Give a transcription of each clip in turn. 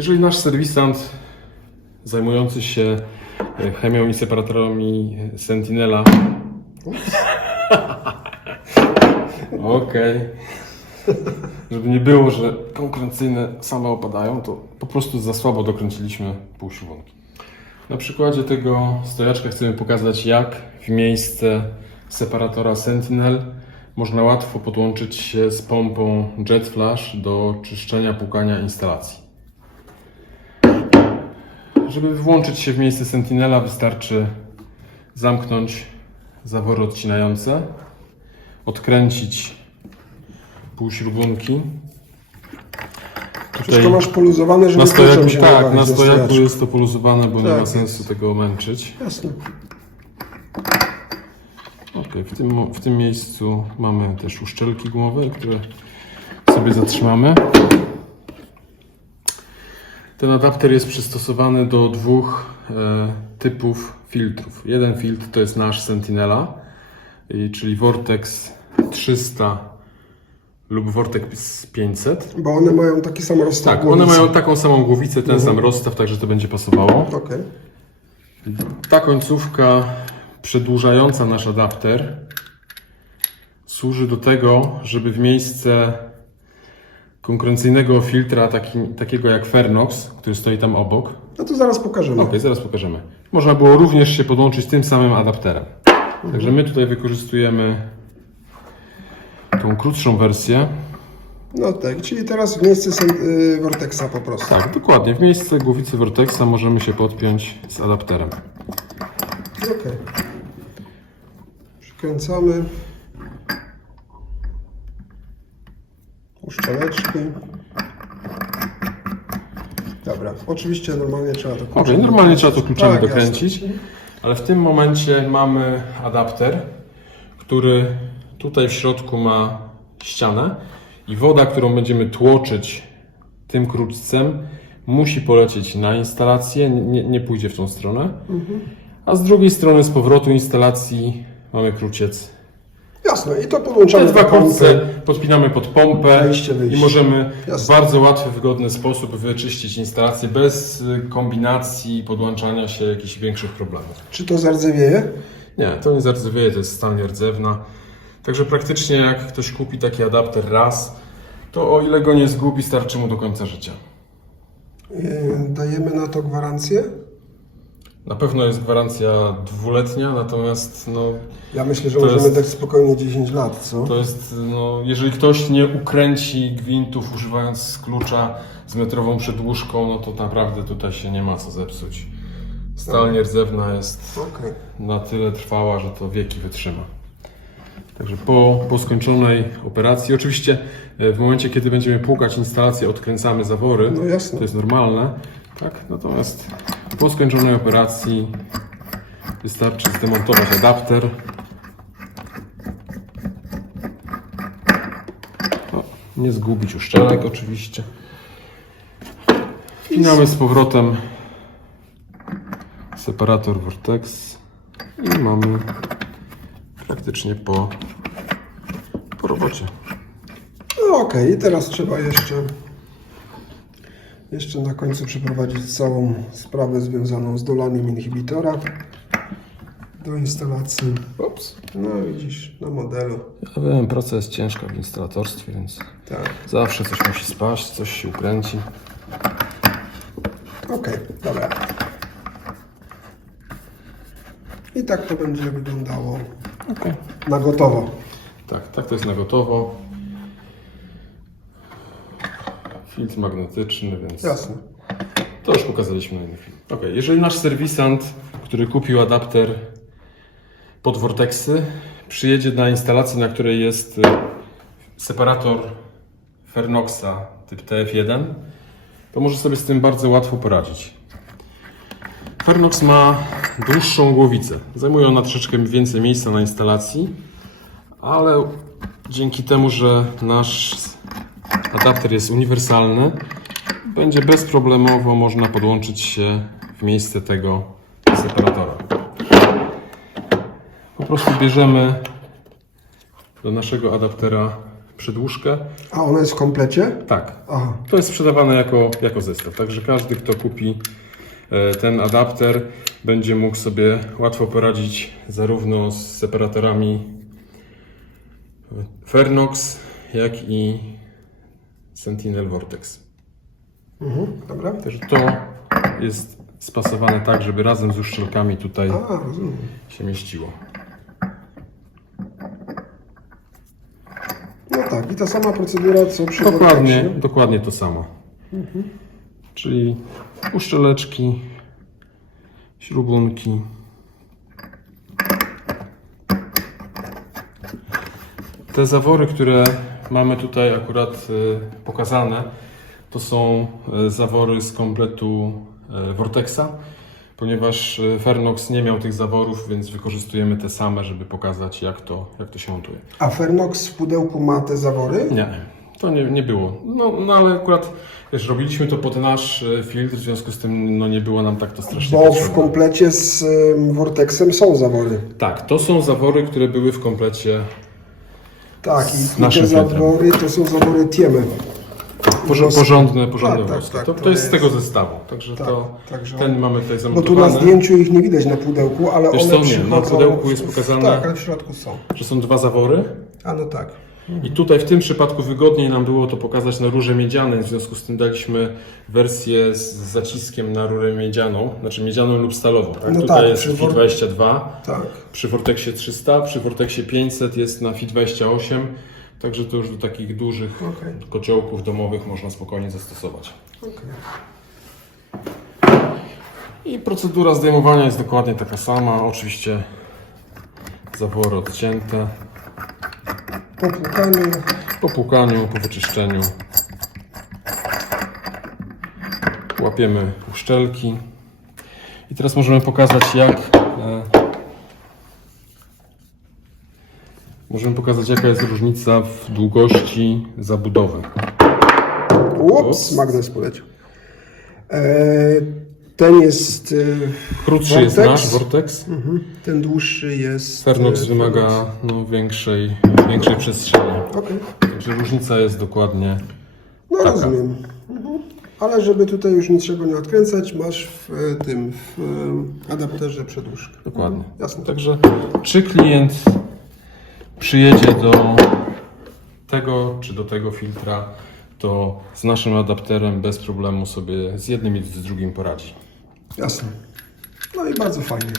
Jeżeli nasz serwisant zajmujący się e, chemią i separatorami Sentinela. Okej. Żeby nie było, że konkurencyjne same opadają, to po prostu za słabo dokręciliśmy półśrubunki. Na przykładzie tego stojaczka chcemy pokazać, jak w miejsce separatora Sentinel można łatwo podłączyć się z pompą Jet Flash do czyszczenia, płukania instalacji. Żeby włączyć się w miejsce Sentinela wystarczy zamknąć zawory odcinające, odkręcić półśrubunki. Wszystko masz poluzowane, żeby na stojaku, się nie tak, na stojaku jest to poluzowane, bo nie Tak ma jest. sensu tego męczyć. Jasne. Ok, w tym, w tym miejscu mamy też uszczelki gumowe, które sobie zatrzymamy. Ten adapter jest przystosowany do dwóch e, typów filtrów. Jeden filtr to jest nasz Sentinela, czyli Vortex 300 lub Vortex 500. Bo one mają taki sam rozstaw Tak, one głowicy. mają taką samą głowicę, ten sam rozstaw, także to będzie pasowało. Okej. Ta końcówka przedłużająca nasz adapter służy do tego, żeby w miejsce konkurencyjnego filtra, taki, takiego jak Fernox, który stoi tam obok, No to zaraz pokażemy. ok, zaraz pokażemy, można było również się podłączyć tym samym adapterem. Także my tutaj wykorzystujemy tą krótszą wersję. No tak, czyli teraz w miejsce sen- y, Vortexa po prostu. Tak, dokładnie. W miejsce głowicy Vortexa możemy się podpiąć z adapterem. Okej. Przykręcamy. Uszczeleczki. Dobra, oczywiście normalnie trzeba to Ok, normalnie trzeba to kluczami Tak, dokręcić, ale w tym momencie mamy adapter, który tutaj w środku ma ścianę i woda, którą będziemy tłoczyć tym kruczcem, musi polecieć na instalację, nie, nie pójdzie w tą stronę. A z drugiej strony z powrotu instalacji mamy kruciec. Jasne, i to Te podłączamy dwa do pompy. podpinamy pod pompę Wejście, wyjście. i możemy w Jasne. bardzo łatwy, wygodny sposób wyczyścić instalację bez y, kombinacji podłączania się jakichś większych problemów. Czy to zardzewieje? Nie, to nie zardzewieje, to jest stal nierdzewna. Także praktycznie jak ktoś kupi taki adapter raz, to o ile go nie zgubi, starczy mu do końca życia. Yy, Dajemy na to gwarancję? Na pewno jest gwarancja dwuletnia, natomiast no, Ja myślę, że To możemy jest- dać spokojnie 10 lat, co? to jest, no, jeżeli ktoś nie ukręci gwintów używając klucza z metrową przedłużką, no to naprawdę tutaj się nie ma co zepsuć. Stal nierdzewna jest Okej. na tyle trwała, że to wieki wytrzyma. Także po, po skończonej operacji, oczywiście e, w momencie, kiedy będziemy płukać instalację, odkręcamy zawory. No jasne. To jest normalne, tak? Natomiast po skończonej operacji wystarczy zdemontować adapter. O, nie zgubić uszczelek oczywiście. Wpinamy z powrotem separator Vortex i mamy praktycznie po, po robocie. No okej, i teraz trzeba jeszcze jeszcze na końcu przeprowadzić całą sprawę związaną z dolaniem inhibitora do instalacji. Ups. No widzisz, na modelu. Ja wiem, praca jest ciężka w instalatorstwie, więc Tak. zawsze coś musi spaść, coś się ukręci. Okej, dobra. I tak to będzie wyglądało Okay. na gotowo. Tak, tak to jest na gotowo. Filtr magnetyczny, więc Jasne. to już pokazaliśmy na innym filmie. Ok, jeżeli nasz serwisant, który kupił adapter pod Vortexy, przyjedzie na instalację, na której jest y, separator Fernoxa typ TF1, to może sobie z tym bardzo łatwo poradzić. Fernox ma dłuższą głowicę. Zajmuje ona troszeczkę więcej miejsca na instalacji, ale dzięki temu, że nasz adapter jest uniwersalny, będzie bezproblemowo można podłączyć się w miejsce tego separatora. Po prostu bierzemy do naszego adaptera przedłużkę. A ona jest w komplecie? Tak, Aha. to jest sprzedawane jako, jako zestaw, także każdy, kto kupi e, ten adapter, będzie mógł sobie łatwo poradzić zarówno z separatorami Fernox, jak i Sentinel Vortex. Mhm, dobra. Także to jest spasowane tak, żeby razem z uszczelkami tutaj A, rozumiem. się mieściło. No tak, i ta sama procedura co przy Dokładnie, Vortexie. dokładnie to samo. Czyli uszczeleczki, śrubunki. Te zawory, które mamy tutaj akurat e, pokazane, to są e, zawory z kompletu e, Vortexa, ponieważ Fernox nie miał tych zaworów, więc wykorzystujemy te same, żeby pokazać jak to, jak to się montuje. A Fernox w pudełku ma te zawory? Nie, to nie, nie było. No, no ale akurat, wiesz, robiliśmy to pod nasz filtr, w związku z tym no, nie było nam tak to strasznie Bo w potrzebne. komplecie z Vortexem są zawory. Tak, to są zawory, które były w komplecie Tak, i, i te naszym filtrem. zawory to są zawory Tiemy. porządne, porządne Tak, tak, włoskie. tak, to, to to jest z jest- tego zestawu, także Tak, to także- ten mamy tutaj Bo tu na zdjęciu ich nie widać na pudełku, ale Wiesz one co, nie, przychodzą... na pudełku jest pokazane- Tak, ale w środku są. że są dwa zawory. A no tak. I tutaj w tym przypadku wygodniej nam było to pokazać na rurze miedzianej, w związku z tym daliśmy wersję z zaciskiem na rurę miedzianą, znaczy miedzianą lub stalową. Tak? No tutaj tak, jest przy FI wor- 22, Tak. przy Vortexie 300, przy Vortexie 500 jest na FI 28, także to już do takich dużych Okej. kociołków domowych można spokojnie zastosować. Okej. I procedura zdejmowania jest dokładnie taka sama, oczywiście zawory odcięte, Po płukaniu po płukaniu, po wyczyszczeniu łapiemy uszczelki i teraz możemy pokazać jak e, możemy pokazać jaka jest różnica w długości zabudowy. Ups, magnes poleciał. E, ten jest... E, Krótszy jest Vortex? nasz Vortex, mhm, ten dłuższy jest... Fernox e, wymaga no, większej, większej przestrzeni. Okej, Także różnica jest dokładnie no Taka. rozumiem. Mhm. Ale żeby tutaj już niczego nie odkręcać, masz w e, tym, w adapterze przedłużkę. dokładnie. Jasne. Także czy klient przyjedzie do tego czy do tego filtra, to z naszym adapterem bez problemu sobie z jednym i z drugim poradzi. Jasne. No i bardzo fajnie.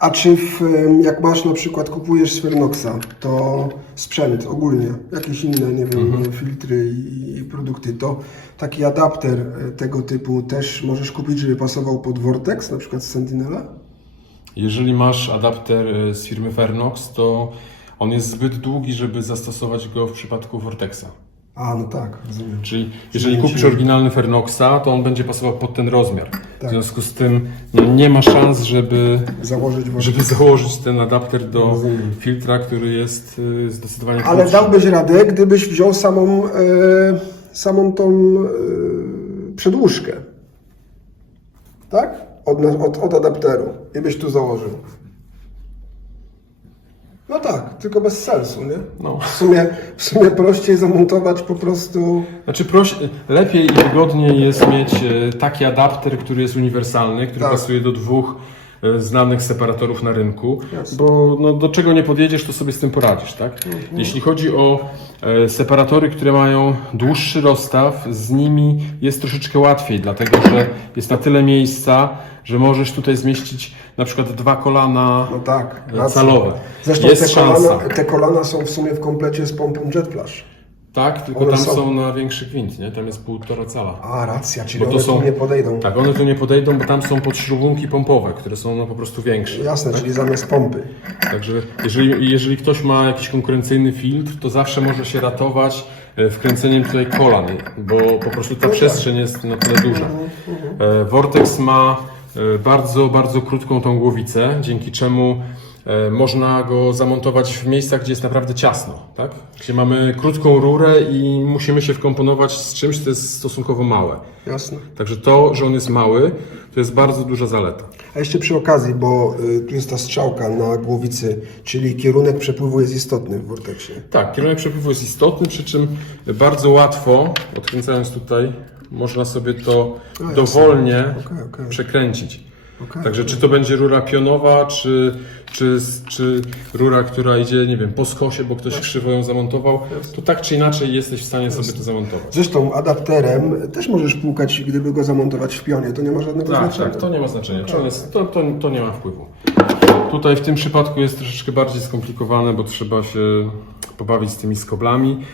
A czy w, jak masz na przykład, kupujesz z Fernoxa, to sprzęt ogólnie, jakieś inne, nie wiem, Mhm. filtry i, i produkty, to taki adapter e, tego typu też możesz kupić, żeby pasował pod Vortex, na przykład z Sentinela? Jeżeli masz adapter y, z firmy Fernox, to on jest zbyt długi, żeby zastosować go w przypadku Vortexa. A, no tak, rozumiem. Czyli jeżeli kupisz oryginalny Fernoxa, to on będzie pasował pod ten rozmiar. W Tak. związku z tym no, nie ma szans, żeby Założyć żeby założyć ten adapter do filtra, który jest y, zdecydowanie Ale krótszy. dałbyś radę, gdybyś wziął samą, e, samą tą e, przedłużkę. Tak? Od, na- od, od adapteru. I byś tu założył. No tak, tylko bez sensu, nie? No. W sumie, w sumie prościej zamontować po prostu. Znaczy proś, lepiej i wygodniej jest mieć e, taki adapter, który jest uniwersalny, który Tak. pasuje do dwóch znanych separatorów na rynku, Jasne. bo no, do czego nie podjedziesz, to sobie z tym poradzisz, tak? Jeśli chodzi o e, separatory, które mają dłuższy rozstaw, z nimi jest troszeczkę łatwiej, dlatego że jest na tyle miejsca, że możesz tutaj zmieścić na przykład dwa kolana No tak, e, calowe. Zresztą jest te szansa. kolana, te kolana są w sumie w komplecie z pompą Jetflash. Tak, tylko One tam są- są na większy gwint, nie? Tam jest półtora cala. A, racja, czyli Bo to one są- tu nie podejdą. Tak, one tu nie podejdą, bo tam są podśrubunki pompowe, które są no po prostu większe. Jasne, czyli zamiast pompy. Także jeżeli, jeżeli ktoś ma jakiś konkurencyjny filtr, to zawsze może się ratować e, wkręceniem tutaj kolan, bo po prostu ta przestrzeń jest na tyle duża. E, Vortex ma e, bardzo, bardzo krótką tą głowicę, dzięki czemu Można go zamontować w miejscach, gdzie jest naprawdę ciasno, tak? Gdzie mamy krótką rurę i musimy się wkomponować z czymś, co jest stosunkowo małe. Jasne. Także to, że on jest mały, to jest bardzo duża zaleta. A jeszcze przy okazji, bo y, tu jest ta strzałka na głowicy, czyli kierunek przepływu jest istotny w Vortexie. Tak, kierunek przepływu jest istotny, przy czym bardzo łatwo, odkręcając tutaj, można sobie to A, jasne. dowolnie Okej, okej. przekręcić. Okej. Także czy to będzie rura pionowa, czy, czy, czy rura, która idzie, nie wiem, po skosie, bo ktoś krzywo ją zamontował, to tak czy inaczej jesteś w stanie sobie to zamontować. Zresztą adapterem też możesz płukać, gdyby go zamontować w pionie, to nie ma żadnego Tak, znaczenia. tak, to nie ma znaczenia. Czy on jest, to, to, to nie ma wpływu. Tutaj w tym przypadku jest troszeczkę bardziej skomplikowane, bo trzeba się pobawić z tymi skoblami.